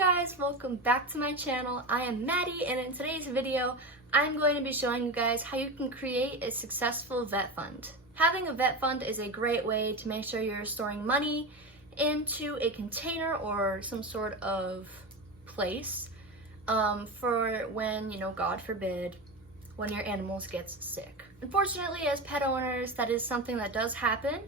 guys, welcome back to my channel. I am Maddie, and in today's video I'm going to be showing you guys how you can create a successful vet fund. Having a vet fund is a great way to make sure you're storing money into a container or some sort of place for when, God forbid, when your animals gets sick. Unfortunately, as pet owners, that is something that does happen,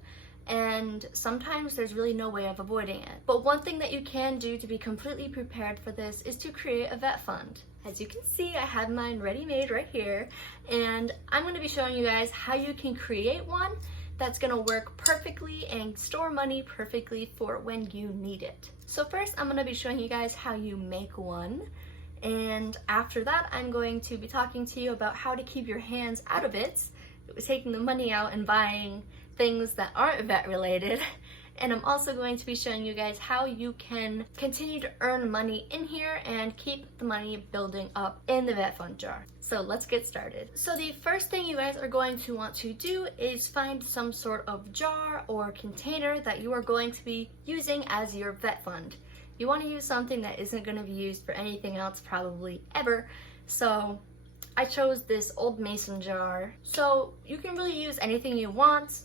and sometimes there's really no way of avoiding it. But one thing that you can do to be completely prepared for this is to create a vet fund. As you can see, I have mine ready-made right here, and I'm going to be showing you guys how you can create one that's going to work perfectly and store money perfectly for when you need it. So first, I'm going to be showing you guys how you make one, and after that, I'm going to be talking to you about how to keep your hands out of it, taking the money out and buying things that aren't vet related. And I'm also going to be showing you guys how you can continue to earn money in here and keep the money building up in the vet fund jar. So let's get started. So the first thing you guys are going to want to do is find some sort of jar or container that you are going to be using as your vet fund. You want to use something that isn't going to be used for anything else probably ever. So I chose this old mason jar. So you can really use anything you want.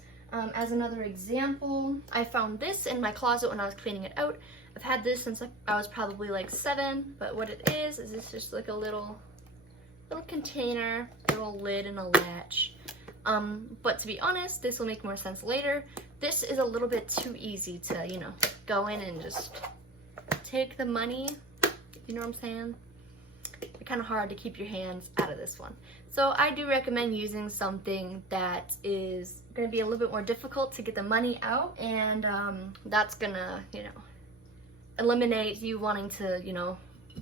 As another example, I found this in my closet when I was cleaning it out. I've had this since I was probably like 7, but what it is it's just like a little container, little lid and a latch. But to be honest, this will make more sense later. This is a little bit too easy to, go in and just take the money, you know what I'm saying? It's kind of hard to keep your hands out of this one. So I do recommend using something that is going to be a little bit more difficult to get the money out, and that's gonna, eliminate you wanting to,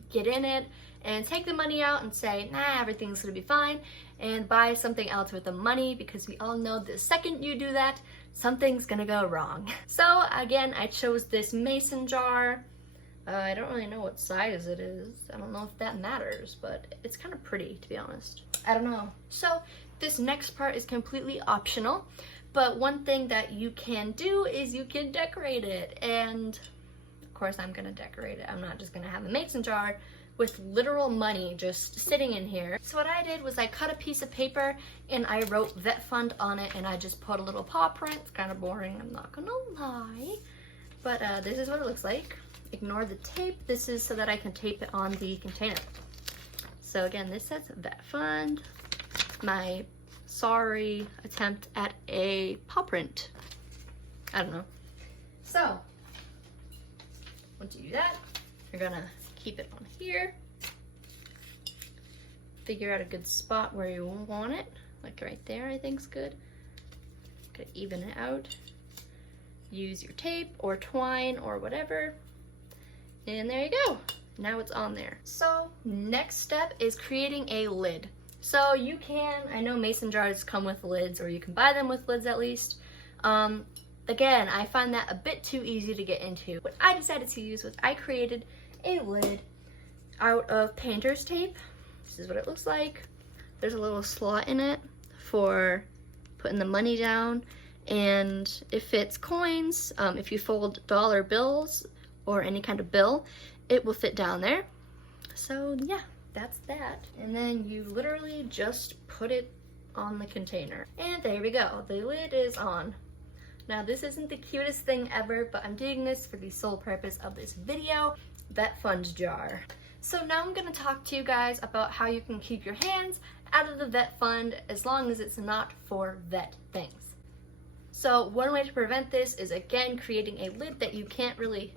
get in it and take the money out and say, nah, everything's gonna be fine, and buy something else with the money, because we all know the second you do that, something's gonna go wrong. So again, I chose this mason jar. I don't really know what size it is. I don't know if that matters, but it's kind of pretty, to be honest. I don't know. So this next part is completely optional, but one thing that you can do is you can decorate it. And of course I'm gonna decorate it. I'm not just gonna have a mason jar with literal money just sitting in here. So what I did was I cut a piece of paper and I wrote vet fund on it, and I just put a little paw print. It's kind of boring, I'm not gonna lie. But this is what it looks like. Ignore the tape. This is so that I can tape it on the container. So again, this says vet fund. My sorry attempt at a paw print. I don't know. So once you do that, you're gonna keep it on here. Figure out a good spot where you want it. Like right there, I think's good. Gonna even it out. Use your tape or twine or whatever. And there you go. Now it's on there. So next step is creating a lid. So you can, I know mason jars come with lids, or you can buy them with lids at least. Again, I find that a bit too easy to get into. What I decided to use was I created a lid out of painter's tape. This is what it looks like. There's a little slot in it for putting the money down, and it fits coins. If you fold dollar bills or any kind of bill, it will fit down there. So yeah, that's that. And then you literally just put it on the container. And there we go, the lid is on. Now this isn't the cutest thing ever, but I'm doing this for the sole purpose of this video, vet fund jar. So now I'm gonna talk to you guys about how you can keep your hands out of the vet fund as long as it's not for vet things. So one way to prevent this is, again, creating a lid that you can't really,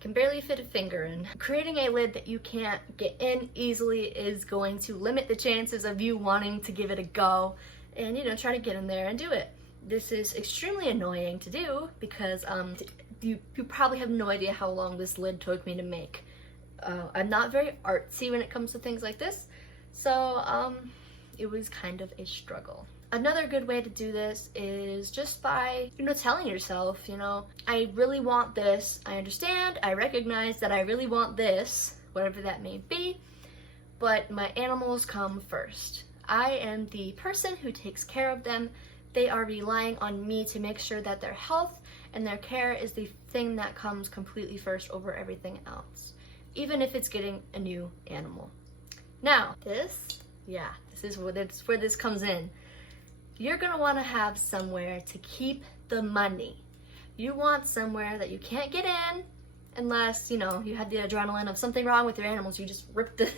can barely fit a finger in. Creating a lid that you can't get in easily is going to limit the chances of you wanting to give it a go and, try to get in there and do it. This is extremely annoying to do because you probably have no idea how long this lid took me to make. I'm not very artsy when it comes to things like this, so it was kind of a struggle. Another good way to do this is just by, telling yourself, I really want this. I understand, I recognize that I really want this, whatever that may be, but my animals come first. I am the person who takes care of them. They are relying on me to make sure that their health and their care is the thing that comes completely first over everything else. even if it's getting a new animal. Now, this is where this comes in. You're gonna wanna have somewhere to keep the money. You want somewhere that you can't get in unless, you know, you had the adrenaline of something wrong with your animals, you just rip the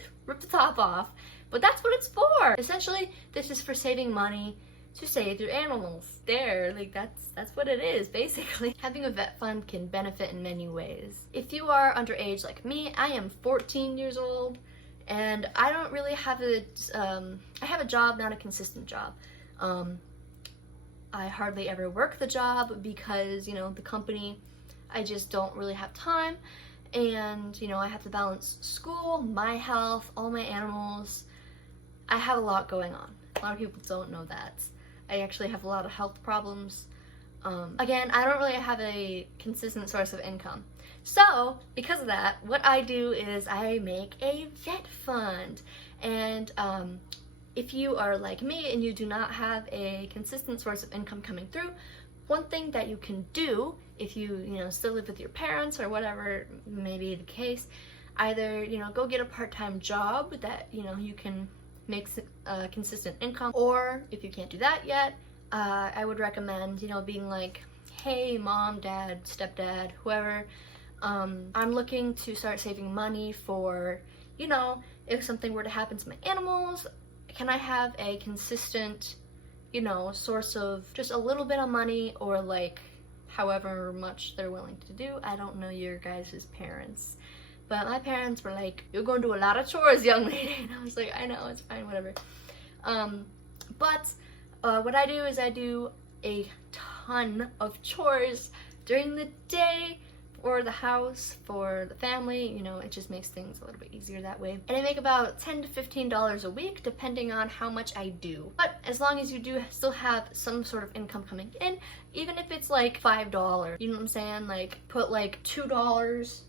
top off. But that's what it's for. Essentially, this is for saving money to save your animals. There, like that's what it is, basically. Having a vet fund can benefit in many ways. If you are underage like me, I am 14 years old, and I don't really have I have a job, not a consistent job. I hardly ever work the job because, you know, the company, I just don't really have time, and, you know, I have to balance school, my health, all my animals. I have a lot going on. A lot of people don't know that. I actually have a lot of health problems. Again, I don't really have a consistent source of income. So, because of that, what I do is I make a vet fund. And if you are like me and you do not have a consistent source of income coming through, one thing that you can do if you still live with your parents or whatever may be the case, either, go get a part-time job that, you can make consistent income, or if you can't do that yet, I would recommend, being like, hey, mom, dad, stepdad, whoever, I'm looking to start saving money for, if something were to happen to my animals, can I have a consistent, source of just a little bit of money, or like however much they're willing to do. I don't know your guys' parents, but my parents were like, you're going to do a lot of chores, young lady. And I was like, I know, it's fine, whatever. But what I do is I do a ton of chores during the day for the house, for the family. It just makes things a little bit easier that way. And I make about $10 to $15 a week, depending on how much I do. But as long as you do still have some sort of income coming in, even if it's like $5, you know what I'm saying? Like, put like $2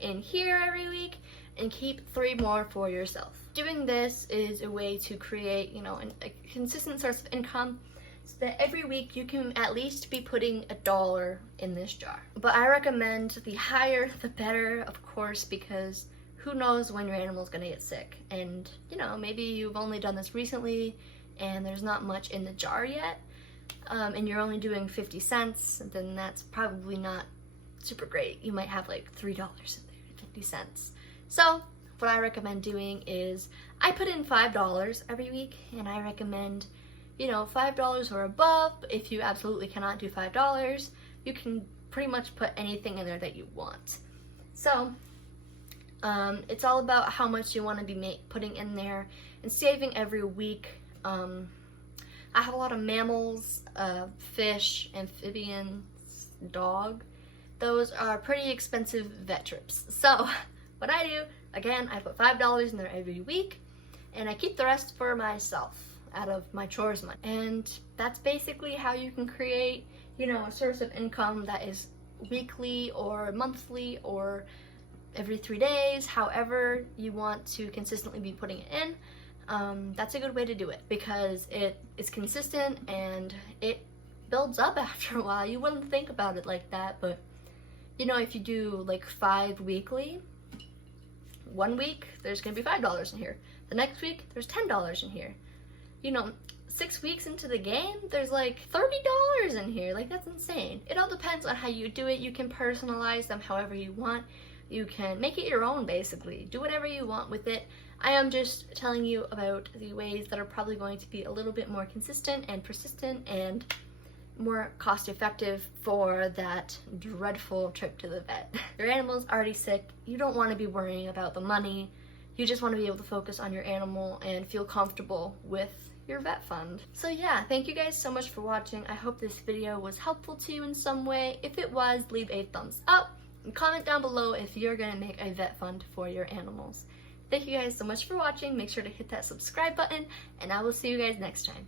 in here every week and keep 3 more for yourself. Doing this is a way to create, a consistent source of income, so that every week you can at least be putting $1 in this jar. But I recommend the higher the better, of course, because who knows when your animal's gonna get sick. And maybe you've only done this recently and there's not much in the jar yet, and you're only doing 50 cents, then that's probably not super great. You might have like $3 in there, 50 cents. So what I recommend doing is I put in $5 every week, and I recommend $5 or above. If you absolutely cannot do $5, you can pretty much put anything in there that you want. So it's all about how much you want to be putting in there and saving every week. I have a lot of mammals, fish, amphibians, dog. Those are pretty expensive vet trips. So what I do, again, I put $5 in there every week, and I keep the rest for myself out of my chores money. And that's basically how you can create, a source of income that is weekly or monthly or every 3 days, however you want to consistently be putting it in. That's a good way to do it because it is consistent and it builds up after a while. You wouldn't think about it like that, but if you do like 5 weekly, 1 week there's gonna be $5 in here. The next week there's $10 in here. 6 weeks into the game, there's like $30 in here. Like, that's insane. It all depends on how you do it. You can personalize them however you want. You can make it your own, basically. Do whatever you want with it. I am just telling you about the ways that are probably going to be a little bit more consistent and persistent and more cost effective for that dreadful trip to the vet. Your animal's already sick. You don't want to be worrying about the money. You just want to be able to focus on your animal and feel comfortable with your vet fund. So yeah, thank you guys so much for watching. I hope this video was helpful to you in some way. If it was, leave a thumbs up and comment down below if you're gonna make a vet fund for your animals. Thank you guys so much for watching. Make sure to hit that subscribe button, and I will see you guys next time.